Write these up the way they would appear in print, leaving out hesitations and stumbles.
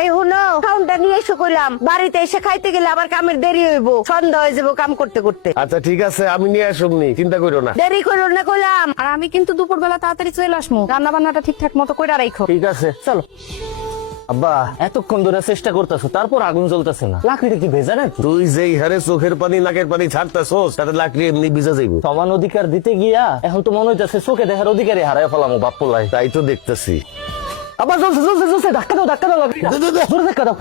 এই হুনো খাউনটা নিয়ে এসে কইলাম, বাড়িতে এসে খাইতে গেলে আবার কামের দেরি হইব, সন্ধ্যা হয়ে যাবো কাম করতে করতে। আচ্ছা ঠিক আছে, আমি নিয়ে আসুমনি, চিন্তা করো না। দেরি করো না কইলাম। আর আমি কিন্তু দুপুর বেলা তাড়াতাড়ি চলে আসবো, রান্না বান্নাটা ঠিকঠাক মতো কইরা রাখো। ঠিক আছে চলো। আব্বা এতক্ষণ ধরে চেষ্টা করতেছো, তারপর আগুন জ্বলতেছে না। লাকড়িটা কি ভেজা নাকি? তুই যেই হারে চোখের পানি নাকের পানি ছাড়তেছস, তাতে লাকড়ি এমনি ভিজা যাইব। সমান অধিকার দিতে গিয়া এখন তো মনে হইতেছে চোখে দেখার অধিকারই হারায় ফেলামো বাপ পোলাই। তাই তো দেখতেছি। আবার জ্বলছে জ্বলছে জ্বলছে, ধাক্কা দাও ধাক্কা দাও, জোরে ধাক্কা দাও।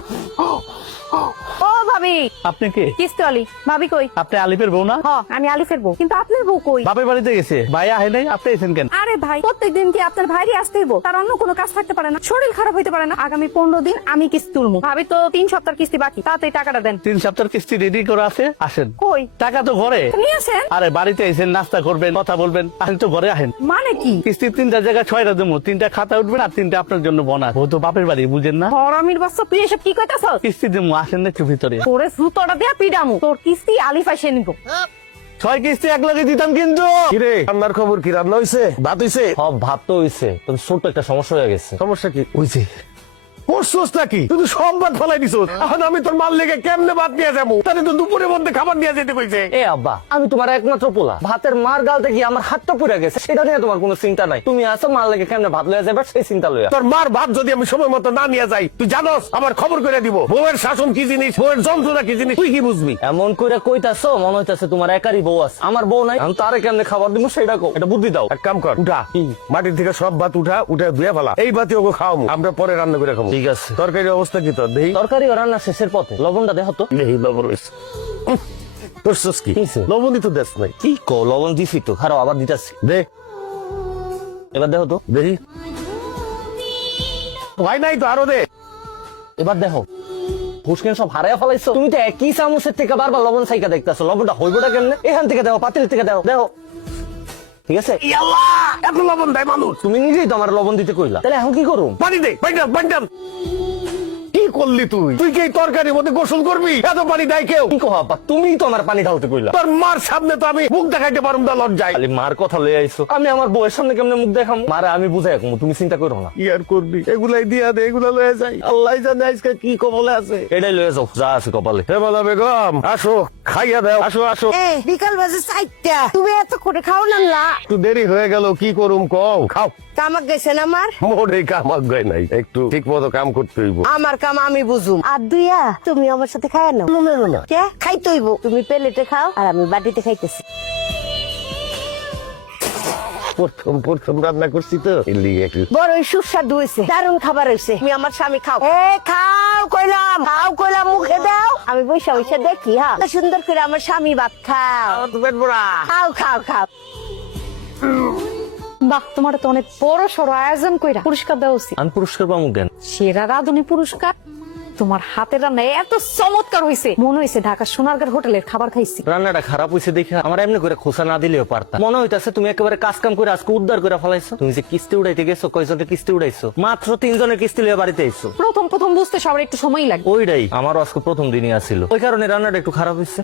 ও ভাবি, আপনি কে? কিস্তি আলি ভাবি কই? আপনি আলিফের বউ না? হ, আমি আলিফের বউ, কিন্তু আপনার বউ কই? বাপের বাড়িতে গেছে, ভাই আহে নাই, আপনি এসেন কেন? আরে ভাই, প্রত্যেকদিন কি আপনার ভাইরই আসতে হইব? তার অন্য কোনো কাজ থাকতে পারে না? শরীর খারাপ হইতে পারে না? আগামী 15 দিন আমি কিস্তি তুলবো। ভাবি তো 3 সপ্তাহের কিস্তি বাকি, তাড়াতাড়ি টাকাটা দেন। 3 সপ্তাহের কিস্তি রেডি করে আছে, আসেন। কই টাকা তো ঘরে। নিয়ে আসেন। আরে বাড়িতে এসেন, নাস্তা করবেন, কথা বলবেন, আসেন তো ঘরে আহেন। মানে কি? কিস্তির 3টা জায়গায় 6টা দেবো, 3টা খাতা উঠবেন আর 3টা আপনার জন্য বোনাস। ও তো বাপের বাড়ি, বুঝেন না? হরামির বাচ্চা, তুই এসব কি কইতাছস? কিস্তি দেবো, আসেন না একটু ভিতরে। তোরে জুতোটা দিয়া পিডামু, তোর কিস্তি আলিফ এসে নিব। 6 কিস্তি এক লগে দিতাম কিন্তু। কিরে রান্নার খবর কি? রান্না হইছে? ভাত হইছে? সব ভাত তো হইছে, তবে ছোট্ট একটা সমস্যা হয়ে গেছে। সমস্যা কি হইছে? করছস নাকি? তুই তো সব ভাত ফেলাই দিছস। এখন আমি তোর মাল লেগে কেমনে ভাত নিয়ে যাবো? তাহলে তো দুপুরের মধ্যে খাবার নিয়ে যেতে কইছে। এ আব্বা, আমি তোমার একমাত্র পোলা, ভাতের মার গালতে গিয়ে আমার হাতটা পুড়ে গেছে, সেটা নিয়ে তোমার কোনো চিন্তা নাই। তুমি আসো, মার লেগে কেমনে ভাত লয়ে যাবে সেই চিন্তা লইয়া। তোর মার ভাত যদি আমি সময় মতো না নিয়ে যাই, তুই জানোস আমার খবর করে দিব। বউয়ের শাসন কি জিনিস, বউয়ের যন্ত্রণা কি জিনিস, তুই কি বুঝবি? এমন করে কইতাছো মনে হইতাছে তোমার একারই বউ আছে, আমার বউ নাই। আমি তারে কেমনে খাবার দিব সেটা কও, এটা বুদ্ধি দাও। এক কাম কর, উঠা মাটির থেকে সব ভাত উঠা ধুয়ে ফেলা। এই ভাতে ওকে খাওয়াবো, আমরা পরে রান্না করে খাবো। ঠিক আছে। তরকারি অবস্থা কি তোর? দেহি তরকারি ও রান্না শেষের পথে, লবণটা দেখো তো। দেহি লবণ হয়েছে। করছস কি? কিসে? লবণই তো দেশ নাই। কি কো, লবণ দিছি তো, খারাপ আবার দিতাছি। দে এবার দেখো তো। দেহি ভয় নাই তো, আরো দে। এবার দেখো, ফুসকেন সব হারাইয়া ফেলাইছো। তুমি তো একই চামচের থেকে বারবার লবণ সাইকা দেখতেছো, লবণটা হইবটা কেমনে? এখান থেকে দেখো, পাতিল থেকে দেখো, দেখো। ঠিক আছে? ইয়াল্লাহ, এত লবণ দেয় মানুষ? তুমি নিজেই তো আমার লবণ দিতে কইলা, তাহলে এখন কি করুম? পানি দে, বাইন্ডাল বাইন্ডাল। কি করলি তুই? তুই কি এই তরকারির মধ্যে গোসল করবি? এত পানি দেয় কেউ? কি কো আপা, তুমি তো আমার পানি ঢালতে কইলা। তোর মার সামনে তো আমি মুখ দেখাইতে পারুম না, লজ্জায়। খালি মার কথা লয়ে আইছো, আমি আমার বউয়ের সামনে কেমনে মুখ দেখাম? মারে আমি বুঝাই রাখবো, তুমি চিন্তা করো না। কি আর করবি? এগুলাই দিয়া দে, এগুলা লয়ে যাই। আল্লাহ জানে আজকে কি কবলে আছে। এটাই লয়ে যাও, যা আছে কপালে। হে বলা বেগম, আসো খাইয়া দাও, আসো আসো। বিকাল বাজে 4টা, তুমি এত করে খাও না। একটু দেরি হয়ে গেল, কি করুম কও? খাও। কামাক গেছেন আমার? মোরে কামাক গায় নাই, একটু ঠিক মতো কাম করতে হইব। আমার কাম আমি বুঝুম। আর দুইয়া তুমি আমার সাথে খায় নাও। না কে খাইতে হইব? তুমি প্লেটে খাও আর আমি বাটিতে খাইতেছি। প্রথম রান্না করছি তো, এর লিগে একটু। বড়ই সুস্বাদু হয়েছে, দারুণ খাবার হয়েছে। তুমি আমার স্বামী খাও। খাও কইলাম, খাও কইলাম, মুখে দাও। আমি বৈশা বৈশা দেখি। হ্যাঁ, সুন্দর করে আমার স্বামী ভাত খাও। খাও খাও খাও। বাহ, তোমার তো অনেক বড় সড় আয়োজন কইরা পুরস্কার দেওয়া উচিত। আমি পুরস্কার পাবো কেন? সেরা রাঁধুনি পুরস্কার। তোমার হাতের রান্না এত চমৎকার হয়েছে, মনে হয়েছে ঢাকা সোনারগাঁর হোটেলের খাবার খাইছি। রান্নাটা খারাপ হয়েছে দেখে আমার এমনি করে খোসা না দিলেও পারতাম। মনে হইতাছে তুমি একেবারে কাজ কাম করে আজকে উদ্ধার করে ফেলাইছো। তুমি যে কিস্তি উড়াইতে গেছো, কয়জনের কিস্তি উড়াইছো? মাত্র 3 জনের কিস্তি লিয়ে বাড়িতে আইছো। প্রথম প্রথম বুঝতে সবার একটু সময় লাগে। ওইটাই আমারও আজকে প্রথম দিনই আসছিল, ওই কারণে রান্নাটা একটু খারাপ হয়েছে।